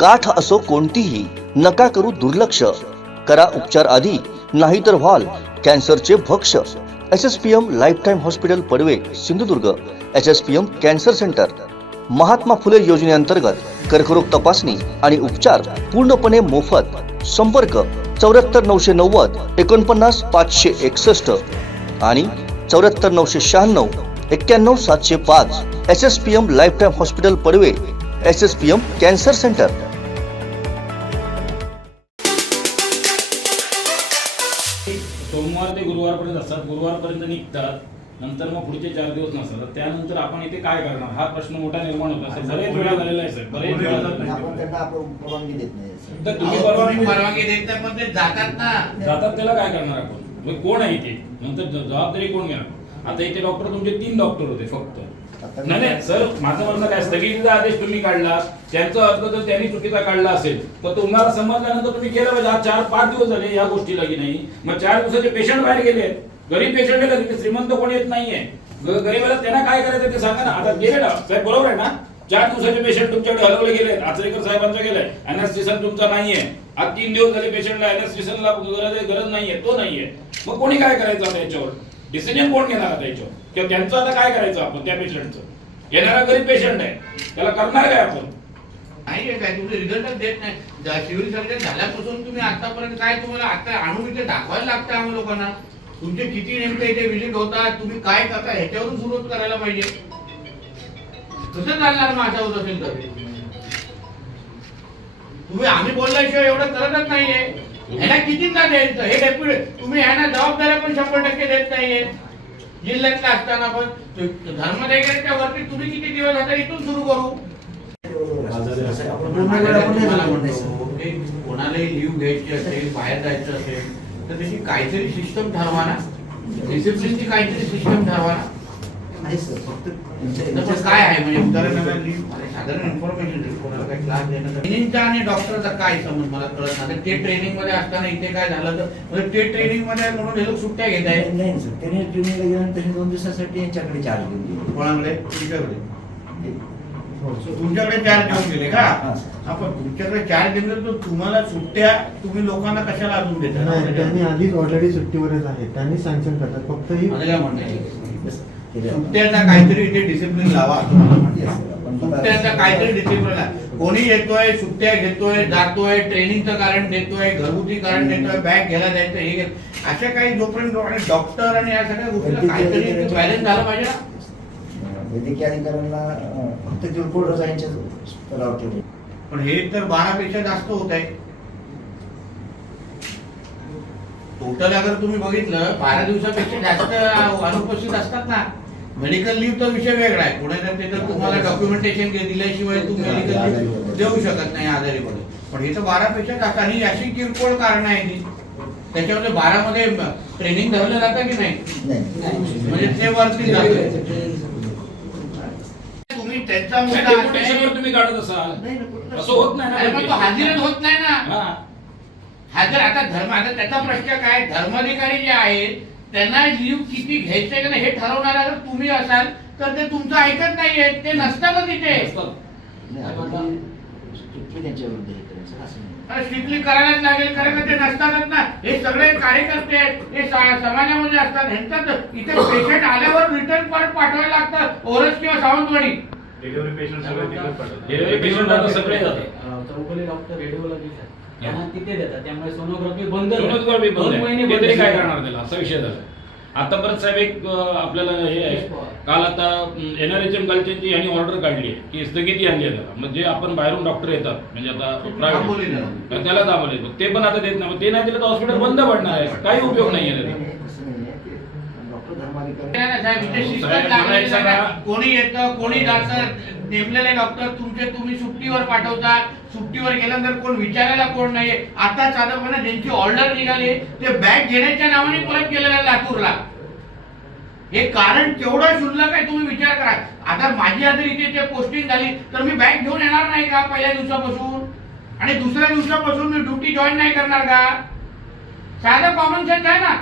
गाठ असो कोणतीही, नका करू दुर्लक्ष. करा उपचार आधी, नाहीतर व्हाल कॅन्सरचे भक्ष. SSPM lifetime hospital Padve Sindhudurg. SSPM cancer centre. Mahatma Phule योजनेअंतर्गत कर्करोग तपासणी आणि उपचार पूर्णपणे मोफत. संपर्क 74 990 49 561 आणि 74 996 91 705. SSPM lifetime hospital Padve. SSPM cancer centre. सोमवार ते गुरुवारपर्यंत असतात. गुरुवारपर्यंत निघतात, नंतर मग पुढचे 4 दिवस नसतात. त्यानंतर आपण इथे काय करणार हा प्रश्न मोठा निर्माण होता. बरेच वेळा झालेला आहे सर, बरेच वेळा आपण त्यांना परवानगी देत नाही. तर तुम्ही परवानगी देत नाही, पण ते जातात ना. जातात त्याला काय करणार आपण? कोण आहे ते? नंतर जबाबदारी कोण घेणार? आता इथे डॉक्टर तुमचे 3 डॉक्टर होते फक्त. नाही सर, माझं म्हणणं काय, स्थगितीचा आदेश तुम्ही काढला, त्यांचा अर्थ जर त्यांनी चुकीचा काढला असेल तर तुम्हाला समजल्यानंतर तुम्ही केलं पाहिजे. आज 4-5 दिवस झाले या गोष्टीला की नाही. मग 4 दिवसाचे पेशंट बाहेर गेले, गरीब पेशंट गेले, तिथे श्रीमंत कोण येत नाहीये. गरीबाला त्यांना काय करायचं ते सांगा ना. आता गेले ना साहेब, बरोबर आहे ना. 4 दिवसाचे पेशंट तुमच्याकडे हलवले गेले, आचरेकर साहेबांचा गेलाय, अॅनेस्थेशन तुमचा नाहीये. आज 3 दिवस झाले पेशंटला अॅनेस्थेशनला गरज नाहीये, तो नाहीये. मग कोणी काय करायचं आता याच्यावर? डिसिजन कोण घेणार आता याच्यावर? किंवा त्यांचं आता काय करायचं आपण त्या पेशंटचं? येणारा गरीब पेशंट आहे, त्याला करणार काय आपण? नाही काय तुम्ही रिझल्टच देत नाही. सिव्हिल सर्जन झाल्यापासून तुम्ही आतापर्यंत काय तुम्हाला आता आणून इथे दाखवायला लागतं आम्ही लोकांना. तुमचे किती नेमके इथे व्हिजिट होतात, तुम्ही काय करता ह्याच्यावरून सुरुवात करायला पाहिजे. कसं चालणार मग अशा होत असेल तर? तुम्ही आम्ही बोलल्याशिवाय एवढं करतच नाहीये. ह्याला कितींदा द्यायचं हे डेप्युटी? तुम्ही ह्यांना जबाबदाऱ्या पण 100% देत नाहीये. जिल्ह्यातला असताना पण धर्मदेवच्या वरती तुम्ही किती दिवस आता इथून सुरू करू? कोणालाही लिव्ह घ्यायची असेल, बाहेर जायचं असेल तर त्याची काहीतरी सिस्टम ठरवा ना. डिसिप्लिनची काहीतरी सिस्टम ठरवा ना. काय आहे म्हणजे उदाहरण साधारण इन्फॉर्मेशन कोणाला काही क्लास देणं. ट्रेनिंगचा आणि डॉक्टरचा काय समज मला कळत नाही. ते ट्रेनिंग मध्ये असताना इथे काय झालं तर ते ट्रेनिंग मध्ये म्हणून हे लोक सुट्ट्या घेत आहेत. नाही सर, त्यांनी ट्रेनिंगला गेल्यानंतर 2 दिवसासाठी यांच्याकडे चार्ज घेतली. कोणाकडे? तुमच्याकडे. तुमच्याकडे चार्ज घेऊन गेले का? आपण तुमच्याकडे चार्ज घेतले तर तुम्हाला सुट्ट्या तुम्ही लोकांना कशाला अजून देता? त्यांनी आधीच ऑलरेडी सुट्टीवरच आहेत, त्यांनी सँक्शन करतात. फक्त ही काय म्हणणं सुट्ट्याचा काहीतरी इथे डिसिप्लिन लावा. सुट्ट्याचा काहीतरी डिसिप्लिन लावा. कोणी येतोय, सुट्ट्या घेतोय, जातोय, ट्रेनिंगचं कारण देतोय, घरगुती कारण देतोय, बॅग घ्यायला जायचं, हे अशा काही जोपर्यंत डॉक्टर आणि या सगळ्या गोष्टीला काहीतरी बॅलन्स झालं पाहिजे ना. वैद्यकीय अधिकाऱ्यांना फक्त रिपोर्ट यांच्या स्तरावर ठेवले. पण हे तर 12 पेक्षा जास्त होत आहे. टोटल अगर तुम्ही बघितलं 12 दिवसापेक्षा जास्त अनुपस्थित असतात ना. मेडिकल लीव्ह तर विषय वेगळा आहे. पुढे जर ते तर तुम्हाला डॉक्युमेंटेशन दिल्याशिवाय तुम्ही मेडिकल लीव्ह देऊ शकत नाही आजारी पडून. पण हे तर 12 पेक्षा जास्त. आणि अशी किरकोळ कारण आहे ती. त्याच्यामध्ये 12 मध्ये ट्रेनिंग धरलं जातं की नाही? म्हणजे ते वरती जातं. तुम्ही त्यांचा मुद्दा तुम्ही काढत असाल असं होत नाही ना. हाजीरच होत नाही ना. हजर आता आता त्याचा प्रश्न काय? धर्माधिकारी जे आहेत त्यांना लिव्ह किती घ्यायचंय का नाही हे ठरवणारा जर तुम्ही असाल तर ते तुमचं ऐकत नाहीये. ते नसतातच इथे. स्ट्रिक्टली करायलाच लागेल, कारण ते नसतातच ना. हे सगळे कार्यकर्ते आहेत, हे समाजामध्ये असतात. ह्यांचं इथे पेशंट आल्यावर रिटर्न परत पाठवायला लागतं ओरस किंवा सावंतवाडी. डिलिव्हरी पेशंट सगळे जातात. चौकली डॉक्टर रेडिओलॉजिस्ट त्यांना तिथे देतात. त्यामुळे सोनोग्राफी बंद. सोनोग्राफी बंद तरी काय करणार त्याला, असा विषय झाला. आता परत साहेब एक आपल्याला हे आहे, काल आता NRHM कालची यांनी ऑर्डर काढली आहे की स्थगिती आणली आहे त्याला. म्हणजे आपण बाहेरून डॉक्टर येतात, म्हणजे आता प्रायव्हेट त्याला दाबले, ते पण आता देत नाही. ते नाही दिलं तर हॉस्पिटल बंद पडणार आहे. काही उपयोग नाही आहे त्याचा. कोणी येतं, कोणी जातं, नेमलेले डॉक्टर तुमचे तुम्ही सुट्टीवर पाठवता. सुट्टीवर गेल्यानंतर कोण विचारायला कोण नाहीये. आता साधारणपणे ज्यांची ऑर्डर निघाली ते बॅग घेण्याच्या नावाने परत गेलेला लातूरला. हे कारण केवढं शुल्लक आहे तुम्ही विचार करा. आता माझी जर इथे पोस्टिंग झाली तर मी बॅग घेऊन येणार नाही का पहिल्या दिवसापासून? आणि दुसऱ्या दिवसापासून मी ड्युटी जॉईन नाही करणार का? साधं कॉमन सेन्स आहे ना.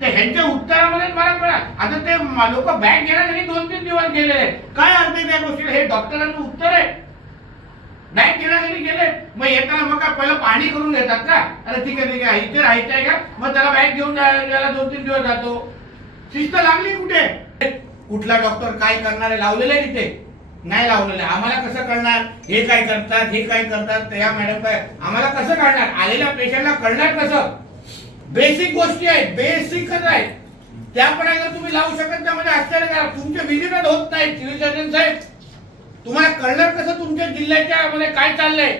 ते ह्यांच्या उत्तरामध्ये मला कळा. आता ते लोक बॅग घेण्यासाठी 2-3 दिवस गेलेले. काय अर्थ त्या गोष्टीला? हे डॉक्टरांचं उत्तर आहे. बॅग घेण्यासाठी मध्ये गेले, मग येताना मग काय पहिलं पाणी करून घेतात का? अरे ठीक आहे इथे राहायचंय का, मग त्याला बॅग घेऊन जायला 2-3 दिवस जातो. शिस्त लागली कुठे? कुठला डॉक्टर काय करणार आहे लावलेलं आहे तिथे? नाही लावलेलं आहे. आम्हाला कसं कळणार हे काय करतात, हे काय करतात, या मॅडम काय, आम्हाला कसं कळणार? आलेल्या पेशंटला कळणार कसं? बेसिक गोष्टी आहेत, बेसिकच आहेत, त्या पण जर तुम्ही लावू शकत नाही म्हणजे आश्चर्य करा. तुमचे व्हिजिटच होत नाही सिव्हिल सर्जन साहेब, तुम्हाला कळणार कसं तुमच्या जिल्ह्याच्या मध्ये काय चाललंय?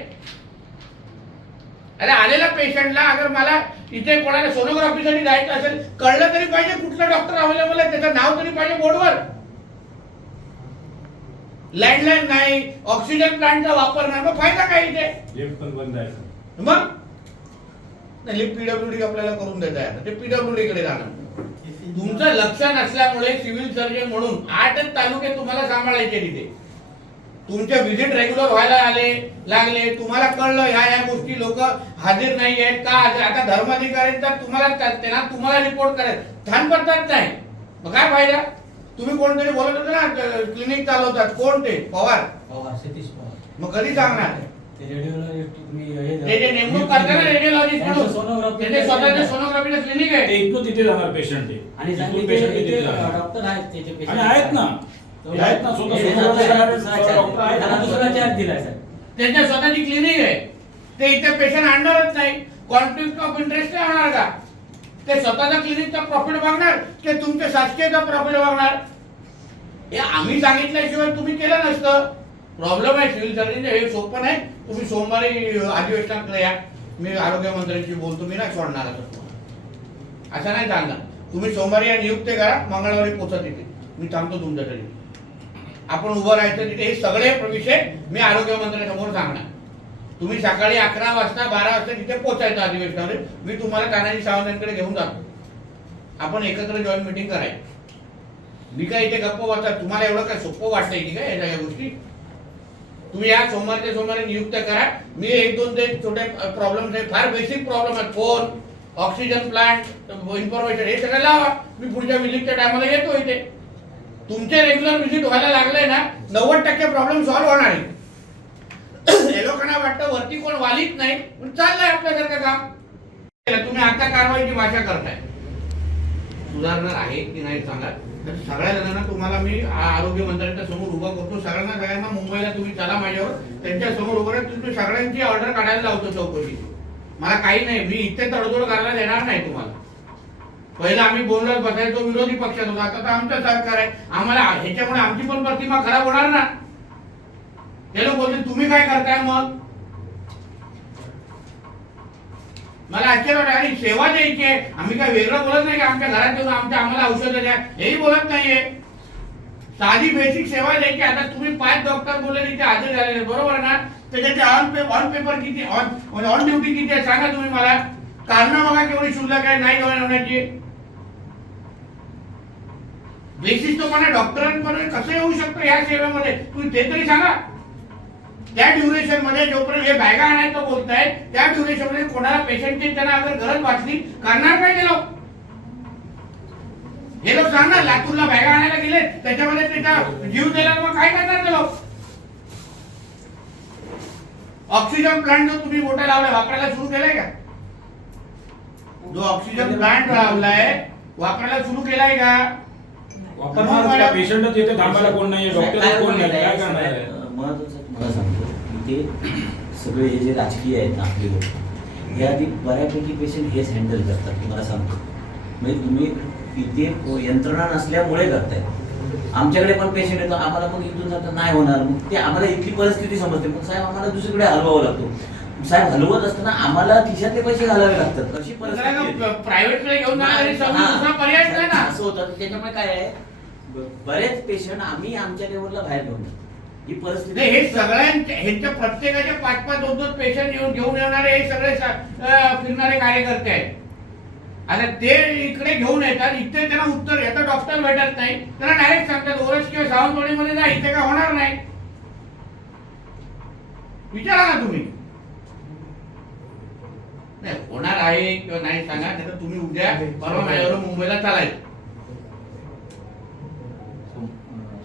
अरे आलेल्या पेशंटला अगर मला इथे कोणाला सोनोग्राफीसाठी जायचं असेल, कळलं तरी पाहिजे कुठला डॉक्टर अवेलेबल आहे, त्याचं नाव तरी पाहिजे बोर्डवर. लँडलाईन नाही, ऑक्सिजन प्लांटचा वापर नाही, मग फायदा काय इथे? लिफ्ट पण बंद आहे. मग लिफ्ट पीडब्ल्यूडी आपल्याला करून देत आहे, ते पीडब्ल्यूडी कडे जाणार. तुमचं लक्ष नसल्यामुळे सिव्हिल सर्जन म्हणून 8 तालुके तुम्हाला सांभाळायचे तिथे. तुमचे व्हिजिट रेग्युलर व्हायला लागले, तुम्हाला कळलं ह्या गोष्टी लोक हाजीर नाही आहेत का? आता धर्माधिकाऱ्यांचा तुम्हाला रिपोर्ट करायचं ध्यान पडतात नाही, मग काय फायदा? तुम्ही कोणतरी बोलत होते ना क्लिनिक चालवतात, कोण ते? पवार. सतीश पवार. मग कधी सांगणार? ते रेडिओलॉजिस्ट ते जे नेमणूक करतात ना रेडिओलॉजिस्ट म्हणून, सोनोग्राफी ते स्वतःचे सोनोग्राफीचं क्लिनिक आहे. ते इथून तिथे जाणार पेशंट आहे. आणि इथून patient तिथे जाणार. डॉक्टर आहेत त्याचे आणि patient आहेत ना, तो आहेत ना, स्वतः हे सोनोग्राफी डॉक्टर आहेत. त्याला दुसरा चार्ज दिलाय सर. त्यांच्या स्वतःची क्लिनिक आहे, ते इथे पेशंट आणणारच नाही. कॉन्फ्लिक्ट ऑफ इंटरेस्ट नाही होणार का? ते स्वतःचा क्लिनिकचा प्रॉफिट बघणार की तुमच्या शासकीयचा प्रॉफिट बघणार? हे आम्ही सांगितल्याशिवाय तुम्ही केलं नसतं. प्रॉब्लेम आहे सिव्हिल सर्जनचे, हे सोपं नाही. तुम्ही सोमवारी अधिवेशनाकडे या, मी आरोग्य मंत्र्यांशी बोलतो, मी नाही सोडणार असं नाही चालणार. तुम्ही सोमवारी या नियुक्ती करा, मंगळवारी पोचा तिथे, मी थांबतो तुमच्याकडे. आपण उभं राहायचं तिथे, हे सगळे विषय मी आरोग्य मंत्र्यांसमोर सांगणार. तुम्ही सकाळी 11 वाजता 12 वाजता तिथे पोचायचं अधिवेशनावर. मी तुम्हाला तानाजी सावंतांकडे घेऊन जातो, आपण एकत्र जॉईंट मीटिंग करायची. मी काय इथे गप्प वाचतात, तुम्हाला एवढं काय सोपं वाटतंय की काय या गोष्टी? तुम्ही या सोमवारच्या सोमवारी नियुक्त करा. मी 1-2 ते छोटे प्रॉब्लेम्स आहेत, फार बेसिक प्रॉब्लेम आहेत, फोन, ऑक्सिजन प्लांट, इन्फॉर्मेशन, हे सगळं लावा. मी पुढच्या व्हिजिटच्या टायमाला येतो इथे. तुमचे रेग्युलर व्हिजिट व्हायला लागले ना, 90% प्रॉब्लेम सॉल्व्ह होणार आहे. हे लोकांना वाटतं वरती कोण वालीच नाही, पण चाललंय आपल्यासारखं काम. तुम्ही आता कारवाईची भाषा करताय, सुधारणार आहे की नाही सांगा. तर सगळ्या जणांना तुम्हाला मी आरोग्य मंत्र्यांच्या समोर उभा करतो. सगळ्यांना मुंबईला तुम्ही चला माझ्यावर, त्यांच्या समोर उभं राहून तुम्ही सगळ्यांची ऑर्डर काढायला लावतो चौकशी. मला काही नाही, मी इथे तडजोड करायला देणार नाही तुम्हाला. पहिला आम्ही बोलत बसायचो, विरोधी पक्षात होतो, आता तर आमचं सरकार आहे. आम्हाला ह्याच्यामुळे आमची पण प्रतिमा खराब होणार ना. हे लोक बोलतील तुम्ही काय करताय मग? मला आश्चर्य वाटतं. आणि सेवा द्यायची आहे, आम्ही काय वेगळं बोलत नाही की आमच्या घरात येऊन आम्हाला औषधं द्या, हेही बोलत नाहीये. साधी बेसिक सेवा द्यायची. आता तुम्ही 5 डॉक्टर बोलले तिथे हजर झालेले, बरोबर ना? त्याच्याचे ऑन पेपर किती, ऑन ड्युटी किती आहे सांगा तुम्ही मला. कारण बघा केवढी शुल्लक आहे नाही जॉईन होण्याची. बेसिक तो पण डॉक्टरांपर्यंत कसं येऊ शकतो या सेवेमध्ये, तुम्ही ते तरी सांगा. त्या ड्युरेशन मध्ये जोपर्यंत हे बॅगा आणायचं बोलतायत, त्या ड्युरेशन मध्ये कोणाला पेशंटची त्यांना अगर गरज वाटली, करणार काय ते लोक? हे लोक सांगणार लातूरला बॅगा आणायला गेले, त्याच्यामध्ये त्याचा जीव दिला, मग काय करणार ते लोक? ऑक्सिजन प्लांट जो तुम्ही मोठा लावलाय, वापरायला सुरू केलाय का? जो ऑक्सिजन प्लांट लावलाय वापरायला सुरू केलाय का? वापरणार पेशंटच येते, थांबायला कोण नाही, डॉक्टर कोण नाही, काय करणार आहे? महत्वाचं तुम्हाला सांगतो, इथे सगळे हे जे राजकीय आहेत ना आपले लोक, हे आधी बऱ्यापैकी पेशंट हेच हँडल करतात. तुम्हाला सांगतो, म्हणजे तुम्ही इथे यंत्रणा नसल्यामुळे करताय. आमच्याकडे पण पेशंट येतो, आम्हाला पण इथून जाता नाही होणार, मग ते आम्हाला इथली परिस्थिती समजते. मग साहेब आम्हाला दुसरीकडे हलवावं लागतो. साहेब हलवत असताना आम्हाला खिशातले पैसे घालावे लागतात. अशी परिस्थिती प्रायव्हेटकडे घेऊन जाणारी पर्याय नाही ना. असं होतं. त्याच्यामुळे काय आहे, बरेच पेशंट आम्ही आमच्या लेवलला बाहेर घेऊन जातो. ही परिस्थिती हे सगळ्यांच्या ह्यांच्या प्रत्येकाचे 5-5, 2-2 पेशंट घेऊन येणारे हे सगळे फिरणारे कार्यकर्ते आहेत. आता ते इकडे घेऊन येतात, इथे त्यांना उत्तर येतं, डॉक्टर भेटत नाही, त्यांना डायरेक्ट सांगतात ओरस किंवा सावंतवाडीमध्ये जा, इथे काय होणार नाही. विचारा ना तुम्ही. नाही होणार आहे किंवा नाही सांगा, नाही तर तुम्ही उद्या परवा माझ्यावर मुंबईला चालायचं.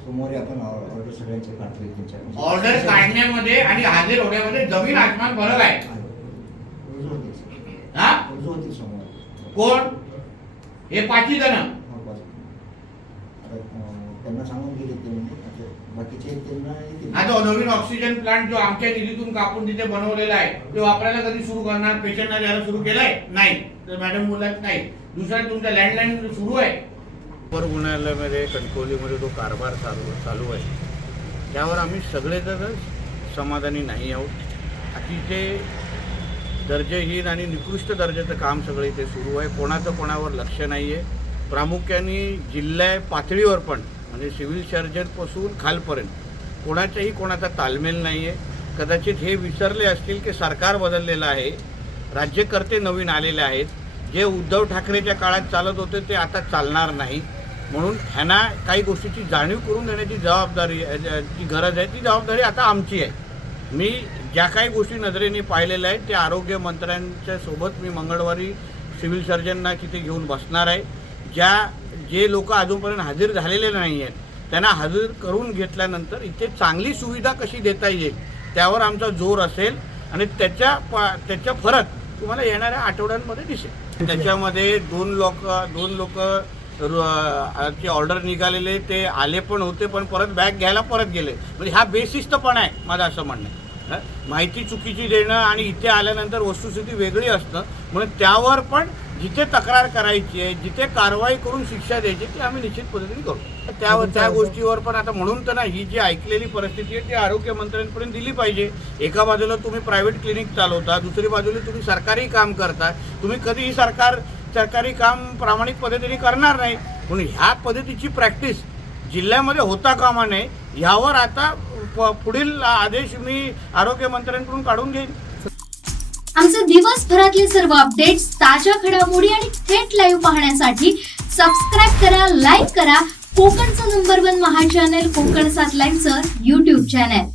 सोमवारी आपण ऑर्डर सगळ्यांचे काढतोय त्यांच्या ऑर्डर काढण्यामध्ये आणि हजर होण्यामध्ये जमीन आसमान फरक आहे. रोज होते हा रोज होते सोमवार कोण हे 5 जण आता त्यांना सांगून गेले ते म्हणजे आता बाकीचे त्यांना येतील. आता नवीन ऑक्सिजन प्लांट जो आमच्या निधीतून कापून तिथे बनवलेला आहे ते वापरायला कधी सुरू करणार? पेशंटना द्यायला सुरू केलंय नाही तर मॅडम बोलत नाही. दुसरा तुमचा लँडलाईन सुरू आहे. रुग्णालयामध्ये कणकवलीमध्ये जो कारभार चालू आहे त्यावर आम्ही सगळेजणच समाधानी नाही आहोत. अतिशय दर्जाहीन आणि निकृष्ट दर्जाचं काम सगळं इथे सुरू आहे. कोणाचं कोणावर लक्ष नाही आहे. प्रामुख्याने जिल्हा पातळीवर पण म्हणजे सिव्हिल सर्जनपासून खालपर्यंत कोणाचा ताळमेळ नाही आहे. कदाचित हे विसरले असतील की सरकार बदललेलं आहे, राज्यकर्ते नवीन आलेले आहेत. जे उद्धव ठाकरेच्या काळात चालत होते ते आता चालणार नाही. म्हणून ह्यांना काही गोष्टीची जाणीव करून देण्याची जबाबदारी जी गरज आहे ती जबाबदारी आता आमची आहे. मी ज्या काही गोष्टी नजरेने पाहिलेल्या आहेत त्या आरोग्य मंत्र्यांच्या सोबत मी मंगळवारी सिव्हिल सर्जनना तिथे घेऊन बसणार आहे. जे लोक अजूनपर्यंत हजर झालेले नाही आहेत त्यांना हजर करून घेतल्यानंतर इथे चांगली सुविधा कशी देता येईल त्यावर आमचा जोर असेल आणि त्याच्या फरक तुम्हाला येणाऱ्या आठवड्यांमध्ये दिसेल. त्याच्यामध्ये दोन लोक ची ऑर्डर निघालेले ते आले पण होते पण परत बॅग घ्यायला परत गेले. म्हणजे हा बेशिस्तपणा आहे माझं असं म्हणणं आहे. माहिती चुकीची देणं आणि इथे आल्यानंतर वस्तुस्थिती वेगळी असतं. म्हणून त्यावर पण जिथे तक्रार करायची आहे, जिथे कारवाई करून शिक्षा द्यायची ती आम्ही निश्चित पद्धतीने करू. त्या गोष्टीवर पण आता म्हणून तर ना ही जी ऐकलेली परिस्थिती आहे ती आरोग्य मंत्र्यांपर्यंत दिली पाहिजे. एका बाजूला तुम्ही प्रायव्हेट क्लिनिक चालवता, दुसरी बाजूला तुम्ही सरकारी काम करता. तुम्ही कधीही सरकारी काम प्रामाणिक पद्धतीने करणार नाही. म्हणून ह्या पद्धतीची प्रॅक्टिस जिल्ह्यामध्ये होता कामा नये. ह्यावर आता पुढील आदेश मी आरोग्य मंत्र्यांकडून काढून घेईन. आमचे दिवसभरातले सर्व अपडेट्स, ताज्या घडामोडी आणि थेट लाईव्ह पाहण्यासाठी सबस्क्राईब करा, लाईक करा कोकणचं नंबर 1 महा चॅनल कोकण 7 लाईव्हचं YouTube चॅनल.